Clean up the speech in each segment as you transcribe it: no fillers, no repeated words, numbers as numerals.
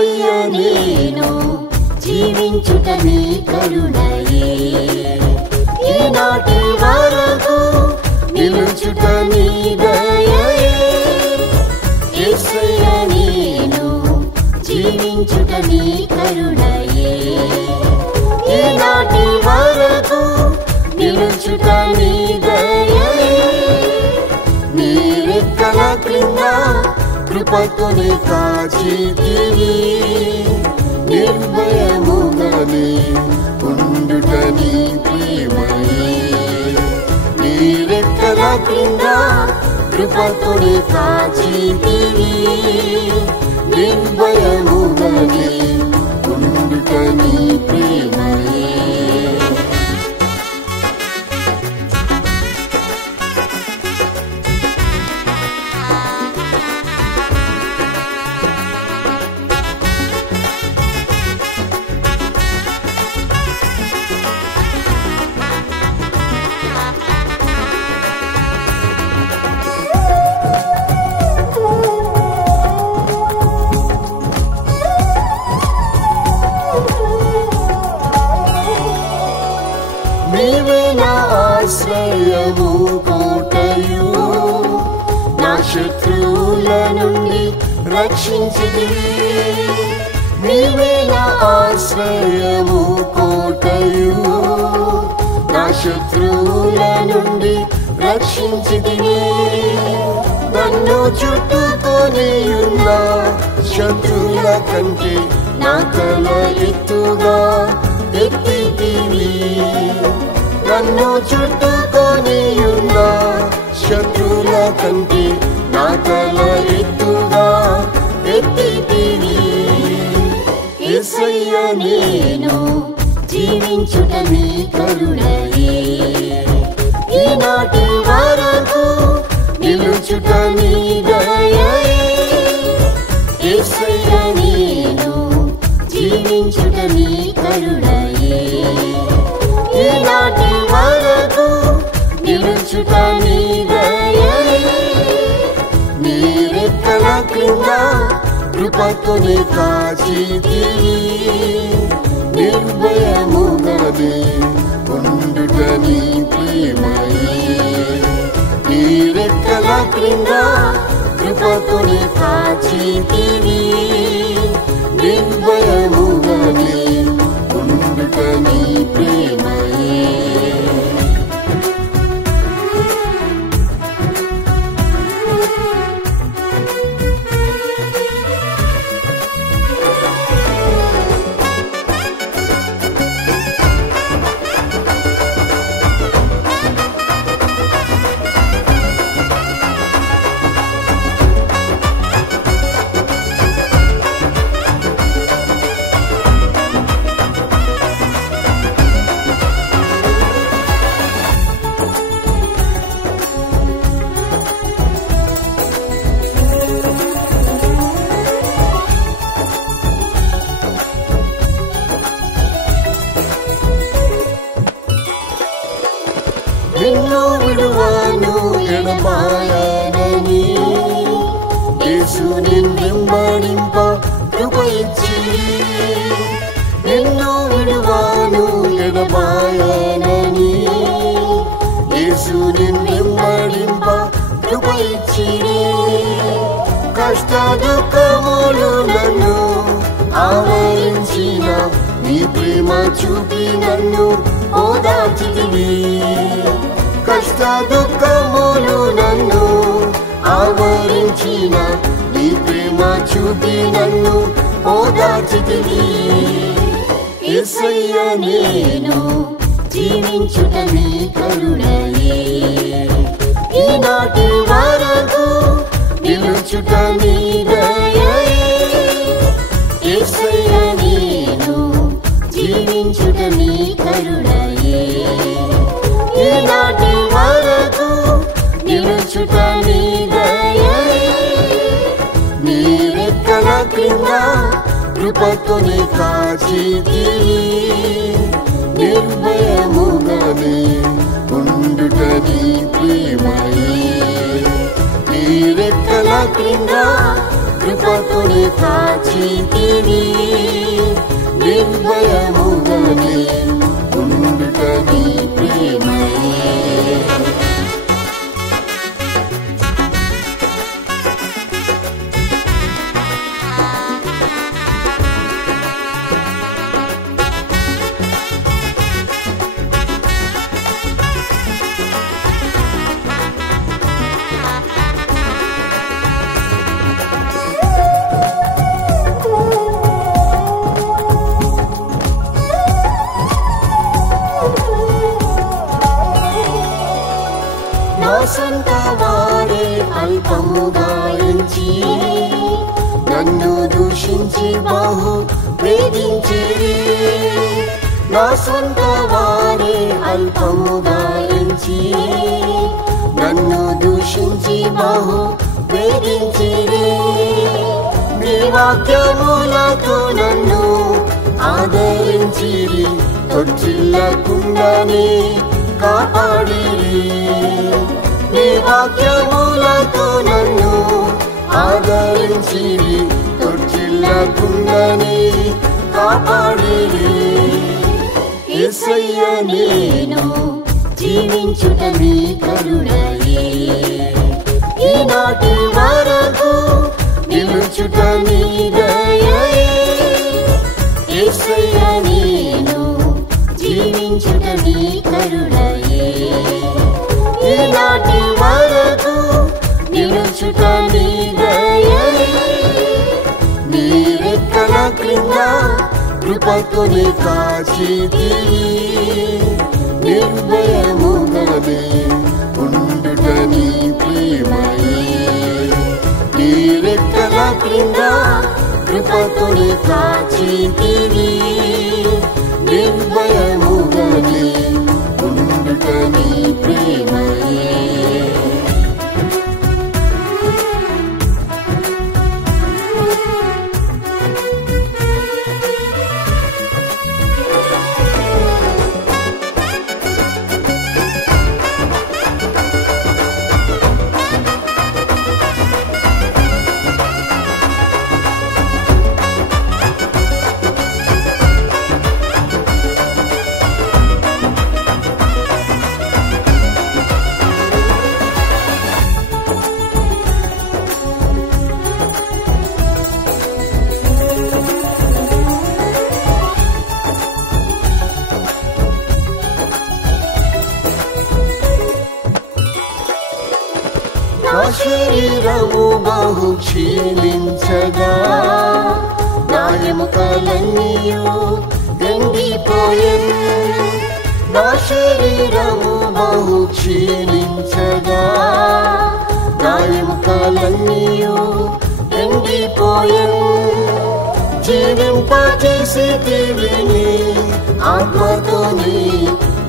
యేసయ్యా నేను జీవించుట నీ కరుణయే, ఈనాటి వరకు నిలుచుట నీ దయయే. యేసయ్యా నేను జీవించుట నీ కరుణయే, ఈనాటి వరకు నిలుచుట నీ దయయే. నీ రెక్కల క్రింద కృపతోనే కాచితివి, నిర్భయముగానే ఉండుట నీ ప్రేమయే. నీ రెక్కల క్రింద కృపతోనే కాచితివి, నిర్భయముగానే ఉండుట నీ ప్రేమయే. నీవే నా ఆశ్రయము కోటయు, నా శత్రువుల నుండి రక్షించితివి. నీవే నా ఆశ్రయము కోటయు, నా శత్రువుల నుండి రక్షించితివి. నన్ను చుట్టుకొని ఉన్న శత్రువుల కంటే నా తల ఎత్తుగా ఎత్తితివి. నన్ను చుట్టుకొని ఉన్న శత్రువుల కంటే నా తల ఎత్తుగా ఎత్తితివి. యేసయ్యా నేను జీవించుట నీ కరుణయే, ఈనాటి వరకు నిలుచుట నీ దయయే. యేసయ్యా నేను జీవించుట నీ కరుణయే, ఈనాటి వరకు నిలుచుట నీ దయయే. నీ రెక్కల క్రింద కృపతోనే కాచితివి, నిర్భయముగానే ఉండుట నీ ప్రేమయే. నీ రెక్కల క్రింద కృపతోనే కాచితివి, నిర్భయముగానే ఉండుట నీ ప్రేమయే. నిన్ను విడువను ఎడబాయనని యేసు నిన్ను వెంబడింప కృప ఇచ్చి. నిన్ను విడువను ఎడబాయనని యేసు నిన్ను వెంబడింప కృప ఇచ్చి. కష్ట దుఃఖములు నన్ను ఆవరించిన నీ ప్రేమ చూపి నన్ను ఓదార్చితివి. కష్ట దుఃఖములు నన్ను ఆవరించిన నీ ప్రేమ చూపి నన్ను ఓదార్చితివి. యేసయ్యా నేను జీవించుట నీ కరుణయే, ఈనాటి వరకు నిలుచుట నీ దయయే. యేసయ్యా నేను జీవించుట నీ కరుణయే, ఈనాటి వరకు నిలుచుట నీ దయయే. నీ రెక్కల క్రింద కృపతోనే కాచితివి, నిర్భయముగానే ఉండుట నీ ప్రేమయే. నీ రెక్కల క్రింద కృపతోనే కాచితివి నిర్భయముగానే ఉండుట నీ ప్రేమయే సొంత వారే అల్పముగా ఎంచి నన్ను దూషించి బహు వేధించిరి నా సొంత వారే అల్పముగా ఎంచి నన్ను దూషించి బహు వేధించిరి నీ వాక్యములతో నన్ను ఆదరించిరి తొట్టిల్లకుండానే కాపాడిరి నీ వాక్యములతో నన్ను ఆదరించిరి తొట్టిల్లకుండానే కాపాడిరి యేసయ్య నేను జీవించుట నీ కరుణయే ఈనాటి వరకు నిలుచుట నీ దయయే యేసయ్య నేను జీవించుట నీ కరుణయే ఈనాటి వరకు నిలుచుట నీ దయయే నీ రెక్కల క్రింద కృపతోనే కాచితివి నిర్భయముగానే ఉండుట నీ ప్రేమయే నీ రెక్కల క్రింద కృపతోనే కాచితివి నిర్భయముగానే ఉండుట నీ ప్రేమయే నా శరీరము బహు క్షీణించగా నా ఎముకలన్నీయు ఎండిపోయెను నా శరీరము బహు క్షీణించగా నా ఎముకలన్నీయు ఎండిపోయెను జీవింపజేసితివి నీ ఆత్మతోనే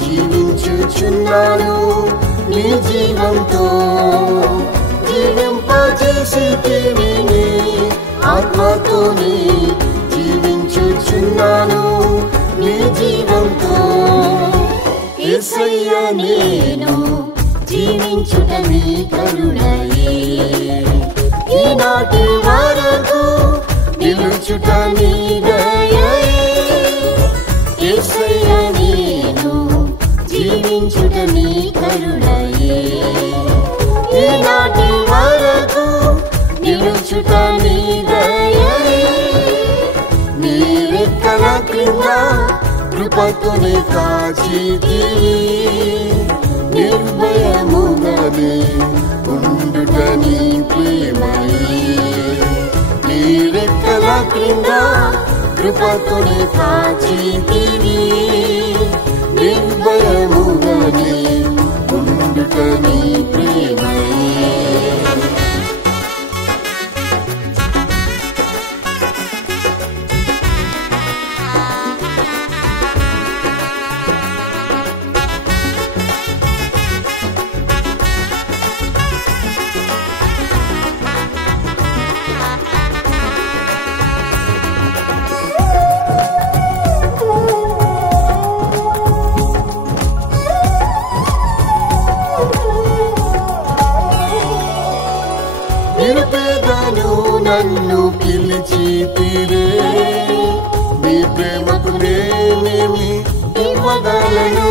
జీవించుచున్నాను నీ జీవంతో జీవింపజేసితివి నీ ఆత్మతోనే జీవించుచున్నాను నీ జీవంతో యేసయ్య నేను జీవించుట నీ కరుణయే ఈనాటి వరకు నిలుచుట నీ దయయే యేసయ్య నేను జీవించుట నీ కరుణయే ఈనాటి వరకు నిలుచుట నీ దయయే నీ రెక్కల క్రింద కృపతోనే కాచితివి నిర్భయముగానే ఉండుట నీ ప్రేమయే నీ రెక్కల క్రింద కృపతోనే కాచితివి నిర్భయముగానే ఉండుట నీ ప్రేమయే నిరుపేద నిరుపేదను నన్ను పిలిచితిరే నీ ప్రేమకు నేనేమి ఇవ్వగలను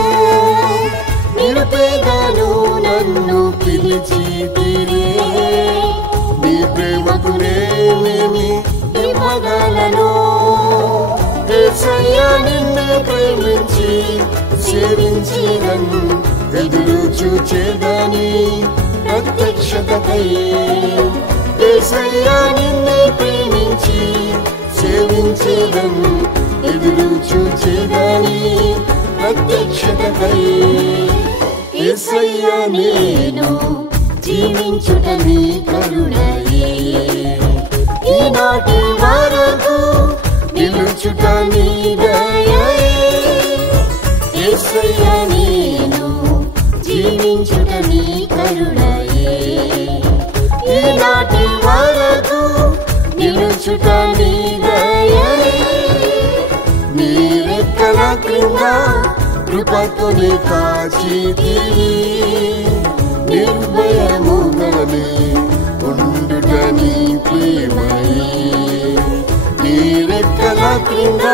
నిరుపేదను నన్ను పిలిచితిరే నీ ప్రేమకు నేనేమి ఇవ్వగలను యేసయ్యా నిన్నే ప్రేమించి సేవించినను ఎదురు చూచేదని ప్రత్యక్షతకై యేసయ్యా నిన్నే ప్రేమించి సేవించేదను ఎదురు చూచేదని ప్రత్యక్షతకై యేసయ్యా నేను జీవించుట నీ కరుణయే ఈనాటి వరకు నిలుచుట నీ దయయే యేసయ్యా నేను జీవించుట నీ కరుణయే ఈనాటి వరకు నిలుచుట నీ దయయే నీ రెక్కల క్రింద కృపతోనే కాచితివి నిర్భయముగానే ఉండుట నీ ప్రేమయే నీ రెక్కల క్రింద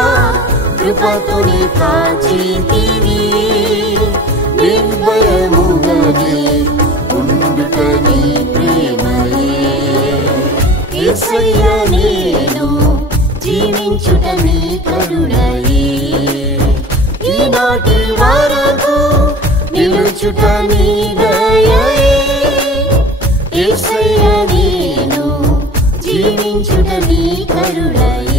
కృపతోనే కాచితివి నిర్భయముగానే ఉండుట నీ ప్రేమయే యేసయ్యా నేను జీవించుట నీ కరుణయే ఈనాటి వరకు నిలుచుట నీ దయయే యేసయ్యా నేను జీవించుట నీ కరుణయే